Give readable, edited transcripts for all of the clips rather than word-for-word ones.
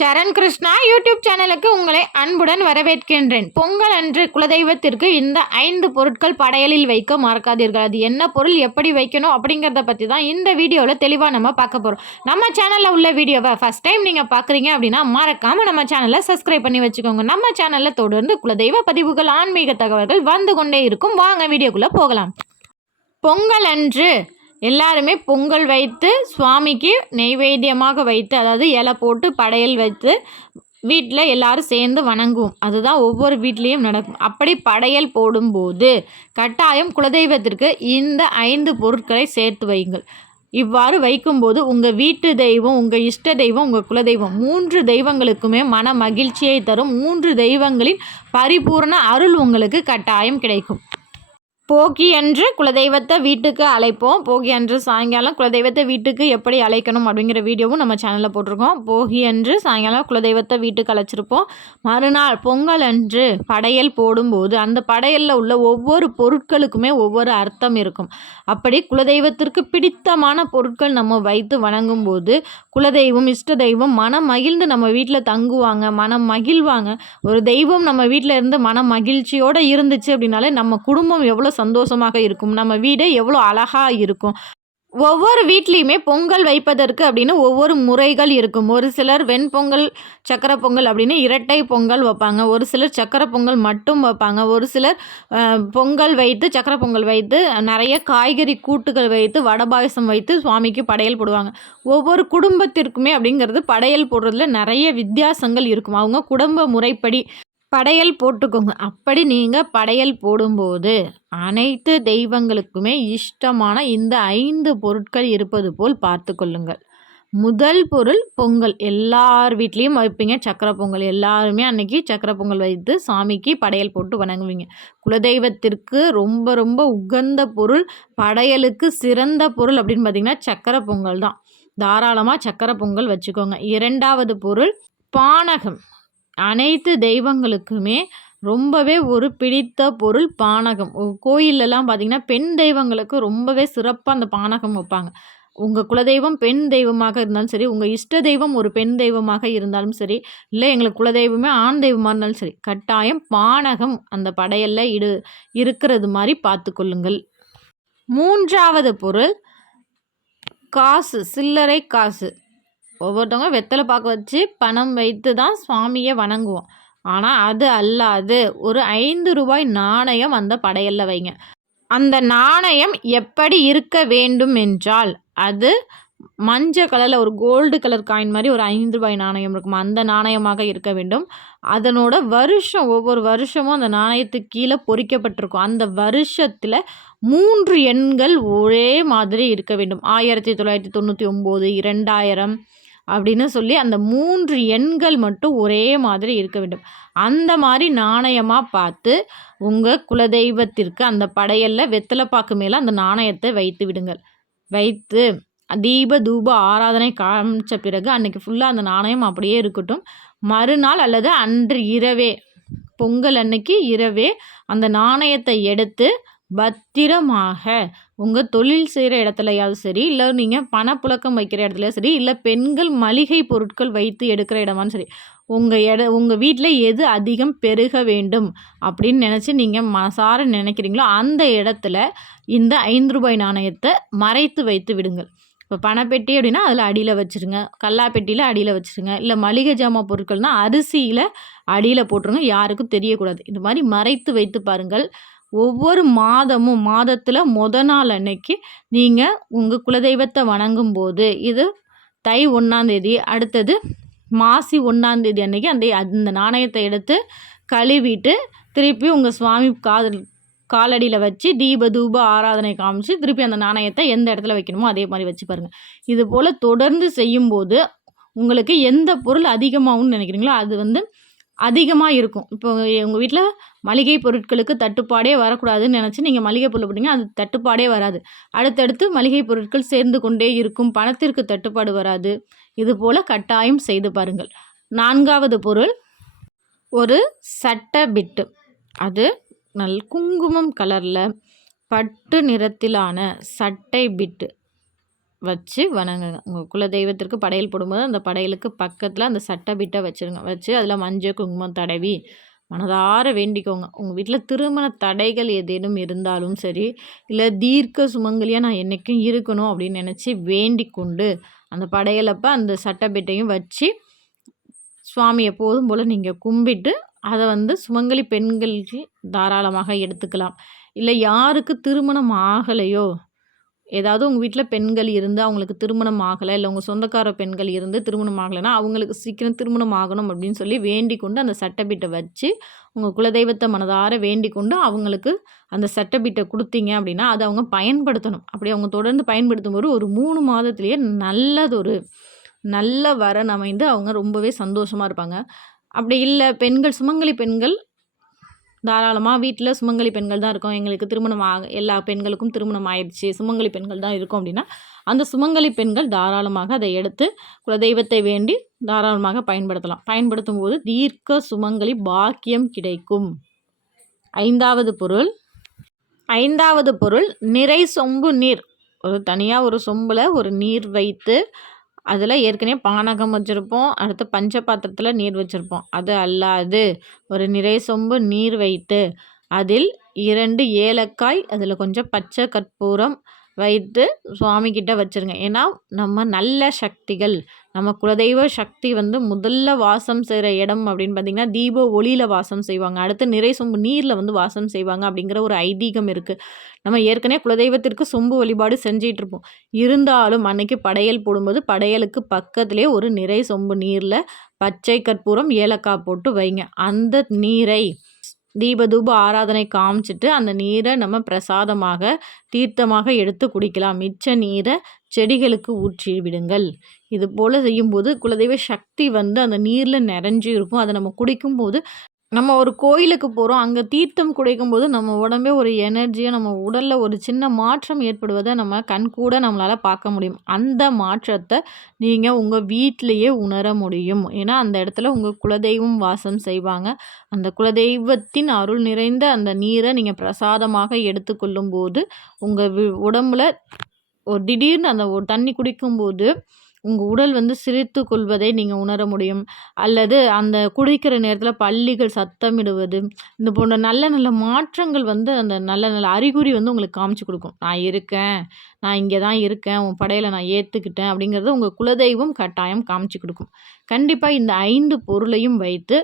சரண் Krishna YouTube சேனலுக்கு உங்களை அன்புடன் வரவேற்கின்றேன். பொங்கல் அன்று குலதெய்வத்திற்கு இந்த 5 பொருட்கள் படையலில் வைக்க மறக்காதீர்கள். அது என்ன பொருள், எப்படி வைக்கணும் அப்படிங்கிறத பற்றி தான் இந்த வீடியோவில் தெளிவாக நம்ம பார்க்க போகிறோம். நம்ம சேனலில் உள்ள வீடியோவை ஃபஸ்ட் டைம் நீங்கள் பார்க்குறீங்க அப்படின்னா மறக்காமல் நம்ம சேனலை சப்ஸ்கிரைப் பண்ணி வச்சுக்கோங்க. நம்ம சேனலில் தொடர்ந்து குலதெய்வ பதிவுகள், ஆன்மீக தகவல்கள் வந்து கொண்டே இருக்கும். வாங்க வீடியோக்குள்ளே போகலாம். பொங்கல் அன்று எல்லாருமே பொங்கல் வைத்து சுவாமிக்கு நெய்வேத்தியமாக வைத்து, அதாவது இலை போட்டு படையல் வைத்து வீட்டில் எல்லாரும் சேர்ந்து வணங்குவோம். அதுதான் ஒவ்வொரு வீட்லேயும் நடக்கும். அப்படி படையல் போடும்போது கட்டாயம் குலதெய்வத்திற்கு இந்த 5 பொருட்களை சேர்த்து வையுங்கள். இவ்வாறு வைக்கும்போது உங்கள் வீட்டு தெய்வம், உங்கள் இஷ்ட தெய்வம், உங்கள் குலதெய்வம் 3 தெய்வங்களுக்குமே மன மகிழ்ச்சியை தரும். 3 தெய்வங்களின் பரிபூர்ண அருள் உங்களுக்கு கட்டாயம் கிடைக்கும். போகி அன்று குலதெய்வத்தை வீட்டுக்கு அழைப்போம். போகி அன்று சாயங்காலம் குலதெய்வத்தை வீட்டுக்கு எப்படி அழைக்கணும் அப்படிங்கிற வீடியோவும் நம்ம சேனலில் போட்டிருக்கோம். போகி அன்று சாயங்காலம் குலதெய்வத்தை வீட்டுக்கு அழைச்சிருப்போம். மறுநாள் பொங்கல் அன்று படையல் போடும்போது அந்த படையலில் உள்ள ஒவ்வொரு பொருட்களுக்குமே ஒவ்வொரு அர்த்தம் இருக்கும். அப்படி குலதெய்வத்திற்கு பிடித்தமான பொருட்கள் நம்ம வைத்து வணங்கும்போது குலதெய்வம், இஷ்ட தெய்வம் மனம் மகிழ்ந்து நம்ம வீட்டில் தங்குவாங்க, மனம் மகிழ்வாங்க. ஒரு தெய்வம் நம்ம வீட்டில் இருந்து மன மகிழ்ச்சியோடு இருந்துச்சு அப்படின்னாலே நம்ம குடும்பம் எவ்வளோ சந்தோஷமாக இருக்கும், நம்ம வீடே எவ்வளோ அழகாக இருக்கும். ஒவ்வொரு வீட்லேயுமே பொங்கல் வைப்பதற்கு அப்படின்னு ஒவ்வொரு முறைகள் இருக்கும். ஒரு சிலர் வெண்பொங்கல், சக்கரை பொங்கல் அப்படின்னு இரட்டை பொங்கல் வைப்பாங்க. ஒரு சிலர் சக்கரை பொங்கல் மட்டும் வைப்பாங்க. ஒரு சிலர் பொங்கல் வைத்து, சக்கரை பொங்கல் வைத்து நிறைய காய்கறி கூட்டுகள் வைத்து வடை பாயசம் வைத்து சுவாமிக்கு படையல் போடுவாங்க. ஒவ்வொரு குடும்பத்திற்குமே அப்படிங்கிறது படையல் போடுறதுல நிறைய வித்தியாசங்கள் இருக்கும். அவங்க குடும்ப முறைப்படி படையல் போட்டுக்கோங்க. அப்படி நீங்கள் படையல் போடும்போது அனைத்து தெய்வங்களுக்குமே இஷ்டமான இந்த 5 பொருட்கள் இருப்பது போல் பார்த்து கொள்ளுங்கள். முதல் பொருள் பொங்கல். எல்லார் வீட்லேயும் வைப்பீங்க சக்கரை பொங்கல். எல்லாருமே அன்னைக்கு சக்கரை பொங்கல் வைத்து சாமிக்கு படையல் போட்டு வணங்குவீங்க. குலதெய்வத்திற்கு ரொம்ப ரொம்ப உகந்த பொருள், படையலுக்கு சிறந்த பொருள் அப்படின்னு பார்த்திங்கன்னா சக்கரை பொங்கல் தான். தாராளமாக சக்கரை பொங்கல் வச்சுக்கோங்க. 2வது பொருள் பானகம். அனைத்து தெய்வங்களுக்குமே ரொம்பவே ஒரு பிடித்த பொருள் பானகம். கோயிலெல்லாம் பார்த்திங்கன்னா பெண் தெய்வங்களுக்கு ரொம்பவே சிறப்பாக அந்த பானகம் வைப்பாங்க. உங்கள் குலதெய்வம் பெண் தெய்வமாக இருந்தாலும் சரி, உங்கள் இஷ்ட தெய்வம் ஒரு பெண் தெய்வமாக இருந்தாலும் சரி, இல்லை எங்களுக்கு குலதெய்வமே ஆண் தெய்வமாக இருந்தாலும் சரி, கட்டாயம் பானகம் அந்த படையலில் இருக்கிறது மாதிரி பார்த்து கொள்ளுங்கள். 3வது பொருள் காசு, சில்லறை காசு. ஒவ்வொருத்தவங்க வெத்தலை பாக்கு வச்சு பணம் வைத்து தான் சுவாமியை வணங்குவோம். ஆனால் அது அல்லாது ஒரு 5 ரூபாய் நாணயம் அந்த படையலில் வைங்க. அந்த நாணயம் எப்படி இருக்க வேண்டும் என்றால், அது மஞ்சள் கலரில் ஒரு கோல்டு கலர் காயின் மாதிரி ஒரு 5 ரூபாய் நாணயம் இருக்கும். அந்த நாணயமாக இருக்க வேண்டும். அதனோட வருஷம், ஒவ்வொரு வருஷமும் அந்த நாணயத்துக்கு கீழே பொறிக்கப்பட்டிருக்கும். அந்த வருஷத்தில் 3 எண்கள் ஒரே மாதிரி இருக்க வேண்டும். 1999, 2000 அப்படின்னு சொல்லி அந்த 3 எண்கள் மட்டும் ஒரே மாதிரி இருக்க வேண்டும். அந்த மாதிரி நாணயமாக பார்த்து உங்கள் குலதெய்வத்திற்கு அந்த படையலில் வெத்தலைப்பாக்கு மேலே அந்த நாணயத்தை வைத்து விடுங்கள். வைத்து தீப தூப ஆராதனை காமிச்ச பிறகு அன்றைக்கி ஃபுல்லாக அந்த நாணயம் அப்படியே இருக்கட்டும். மறுநாள் அல்லது அன்று இரவே, பொங்கல் அன்னைக்கு இரவே அந்த நாணயத்தை எடுத்து பத்திரமாக உங்கள் தொழில் செய்கிற இடத்துலையாவது சரி, இல்லை நீங்கள் பணப்புழக்கம் வைக்கிற இடத்துலையும் சரி, இல்லை பெண்கள் மளிகை பொருட்கள் வைத்து எடுக்கிற இடமானு சரி, உங்கள் வீட்டில் எது அதிகம் பெருக வேண்டும் அப்படின்னு நினச்சி நீங்கள் மனசார நினைக்கிறீங்களோ அந்த இடத்துல இந்த 5 ரூபாய் நாணயத்தை மறைத்து வைத்து விடுங்கள். இப்போ பணப்பெட்டி அப்படின்னா அதில் அடியில் வச்சுருங்க, கல்லாப்பெட்டியில் அடியில் வச்சுருங்க, இல்லை மளிகை ஜாமான் பொருட்கள்னால் அரிசியில் அடியில் போட்டுருங்க, யாருக்கும் தெரியக்கூடாது. இது மாதிரி மறைத்து வைத்து பாருங்கள். ஒவ்வொரு மாதத்தில் நாள் அன்னைக்கு நீங்கள் உங்கள் குலதெய்வத்தை வணங்கும்போது, இது தை 1ஆம் தேதி, அடுத்தது மாசி 1ஆம் தேதி அன்னைக்கு அந்த நாணயத்தை எடுத்து கழுவிட்டு திருப்பி உங்கள் சுவாமி காலடியில் வச்சு தீப தூப ஆராதனை காமிச்சு திருப்பி அந்த நாணயத்தை எந்த இடத்துல வைக்கணுமோ அதே மாதிரி வச்சு பாருங்கள். இது போல் தொடர்ந்து செய்யும்போது உங்களுக்கு எந்த பொருள் அதிகமாகும்னு நினைக்கிறீங்களோ அது அதிகமாக இருக்கும். இப்போ உங்கள் வீட்டில் மளிகை பொருட்களுக்கு தட்டுப்பாடே வரக்கூடாதுன்னு நினச்சி நீங்கள் மளிகை பொருள் போட்டிங்கன்னா அது தட்டுப்பாடே வராது. அடுத்தடுத்து மளிகை பொருட்கள் சேர்ந்து கொண்டே இருக்கும். பணத்திற்கு தட்டுப்பாடு வராது. இது போல் கட்டாயம் செய்து பாருங்கள். 4வது பொருள் ஒரு சட்டை பிட்டு. அது குங்குமம் கலரில் பட்டு நிறத்திலான சட்டை பிட்டு. வச்சு வணங்குங்க. உங்க குலதெய்வத்திற்கு படையல் போடும்போது அந்த படையலுக்கு பக்கத்தில் அந்த சட்டை பிட்டை வச்சுருங்க. வச்சு அதில் மஞ்சள் குங்குமம் தடவி மனதார வேண்டிக்கோங்க. உங்கள் வீட்டில் திருமண தடைகள் ஏதேனும் இருந்தாலும் சரி, இல்லை தீர்க்க சுமங்கலியாக நான் என்றைக்கும் இருக்கணும் அப்படின்னு நினச்சி வேண்டிக் கொண்டு அந்த படையலப்போ அந்த சட்டை பிட்டையும் வச்சு சுவாமி எப்போதும் போல் நீங்கள் கும்பிட்டு அதை சுமங்கலி பெண்களுக்கு தாராளமாக எடுத்துக்கலாம். இல்லை யாருக்கு திருமணம் ஆகலையோ, ஏதாவது உங்கள் வீட்டில் பெண்கள் இருந்து அவங்களுக்கு திருமணம் ஆகலை, இல்லை உங்கள் சொந்தக்கார பெண்கள் இருந்து திருமணம் ஆகலைன்னா அவங்களுக்கு சீக்கிரம் திருமணம் ஆகணும் அப்படின்னு சொல்லி வேண்டிக் கொண்டு அந்த சட்டப்பிட்டை வச்சு உங்கள் குலதெய்வத்தை மனதார வேண்டிக் கொண்டு அவங்களுக்கு அந்த சட்டப்பிட்டை கொடுத்தீங்க அப்படின்னா அதை அவங்க பயன்படுத்தணும். அப்படி அவங்க தொடர்ந்து பயன்படுத்தும் போது ஒரு 3 மாதத்துலேயே நல்ல வரன் அமைந்து அவங்க ரொம்பவே சந்தோஷமாக இருப்பாங்க. அப்படி இல்லை பெண்கள் சுமங்கலி பெண்கள் தாராளமாக வீட்டில் சுமங்கலி பெண்கள் தான் இருக்கோம், எங்களுக்கு திருமணம் எல்லா பெண்களுக்கும் திருமணம் ஆயிடுச்சு, சுமங்கலி பெண்கள் தான் இருக்கும் அப்படின்னா அந்த சுமங்கலி பெண்கள் தாராளமாக அதை எடுத்து குலதெய்வத்தை வேண்டி தாராளமாக பயன்படுத்தலாம். பயன்படுத்தும் போது தீர்க்க சுமங்கலி பாக்கியம் கிடைக்கும். ஐந்தாவது பொருள் நிறை சொம்பு நீர். தனியாக ஒரு சொம்பில் ஒரு நீர் வைத்து அதில் ஏற்கனவே பானகம் வச்சுருப்போம், அடுத்து பஞ்ச பாத்திரத்தில் நீர் வச்சுருப்போம். அது அல்லாது ஒரு நிறை சொம்பு நீர் வைத்து அதில் 2 ஏலக்காய், அதில் கொஞ்சம் பச்சை கற்பூரம் வைத்து சுவாமிகிட்ட வச்சுருங்க. ஏன்னா நம்ம நல்ல சக்திகள், நம்ம குலதெய்வ சக்தி முதல்ல வாசம் செய்கிற இடம் அப்படின்னு பார்த்திங்கன்னா தீப ஒளியில் வாசம் செய்வாங்க. அடுத்து நிறை சொம்பு நீரில் வாசம் செய்வாங்க அப்படிங்கிற ஒரு ஐதீகம் இருக்குது. நம்ம ஏற்கனவே குலதெய்வத்திற்கு சொம்பு வழிபாடு செஞ்சிட்ருப்போம். இருந்தாலும் அன்னைக்கு படையல் போடும்போது படையலுக்கு பக்கத்துலேயே ஒரு நிறை சொம்பு நீரில் பச்சை கற்பூரம் ஏலக்காய் போட்டு வைங்க. அந்த நீரை தீபதூப ஆராதனை காமிச்சிட்டு அந்த நீரை நம்ம பிரசாதமாக தீர்த்தமாக எடுத்து குடிக்கலாம். மிச்ச நீரை செடிகளுக்கு ஊற்றி விடுங்கள். இது போல் செய்யும்போது குலதெய்வ சக்தி அந்த நீரில் நிறைஞ்சு இருக்கும். அதை நம்ம குடிக்கும்போது நம்ம ஒரு கோயிலுக்கு போகிறோம், அங்கே தீர்த்தம் குடிக்கும்போது நம்ம உடம்பே ஒரு எனர்ஜியாக நம்ம உடலில் ஒரு சின்ன மாற்றம் ஏற்படுவதை நம்ம கண்கூட நம்மளால் பார்க்க முடியும். அந்த மாற்றத்தை நீங்கள் உங்கள் வீட்டிலையே உணர முடியும். ஏன்னா அந்த இடத்துல உங்கள் குலதெய்வம் வாசம் செய்வாங்க. அந்த குலதெய்வத்தின் அருள் நிறைந்த அந்த நீரை நீங்கள் பிரசாதமாக எடுத்துக்கொள்ளும்போது உங்கள் உடம்புல ஒரு திடீர்னு அந்த ஒரு தண்ணி குடிக்கும்போது உங்கள் உடல் சிலிர்த்து கொள்வதை நீங்கள் உணர முடியும். அல்லது அந்த குடிக்கிற நேரத்தில் பல்லிகள் சத்தமிடுவது, இந்த போன்ற நல்ல நல்ல மாற்றங்கள் அந்த நல்ல நல்ல அறிகுறி உங்களுக்கு காமிச்சு கொடுக்கும். நான் இருக்கேன், நான் இங்கே தான் இருக்கேன், உன் படையலை நான் ஏற்றுக்கிட்டேன் அப்படிங்கிறத உங்கள் குலதெய்வம் கட்டாயம் காமிச்சு கொடுக்கும். கண்டிப்பாக இந்த 5 பொருளையும் வைத்து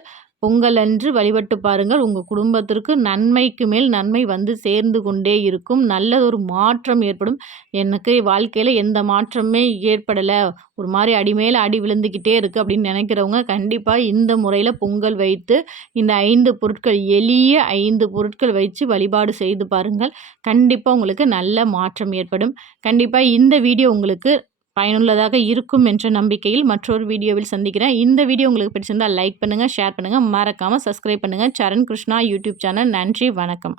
பொங்கல் அன்று வழிபட்டு பாருங்கள். உங்கள் குடும்பத்திற்கு நன்மைக்கு மேல் நன்மை சேர்ந்து கொண்டே இருக்கும். நல்லதொரு மாற்றம் ஏற்படும். எனக்கு வாழ்க்கையில் எந்த மாற்றமே ஏற்படலை, ஒரு மாதிரி அடிமேல் அடி விழுந்துக்கிட்டே இருக்குது அப்படின்னு நினைக்கிறவங்க கண்டிப்பாக இந்த முறையில் பொங்கல் வைத்து இந்த 5 பொருட்கள், எளிய 5 பொருட்கள் வைத்து வழிபாடு செய்து பாருங்கள். கண்டிப்பாக உங்களுக்கு நல்ல மாற்றம் ஏற்படும். கண்டிப்பாக இந்த வீடியோ உங்களுக்கு பயனுள்ளதாக இருக்கும் என்ற நம்பிக்கையில் மற்றொரு வீடியோவில் சந்திக்கிறேன். இந்த வீடியோ உங்களுக்கு பிடிச்சிருந்தால் லைக் பண்ணுங்கள், ஷேர் பண்ணுங்கள், மறக்காமல் சப்ஸ்கிரைப் பண்ணுங்கள். சரண் கிருஷ்ணா யூடியூப் சேனல். நன்றி, வணக்கம்.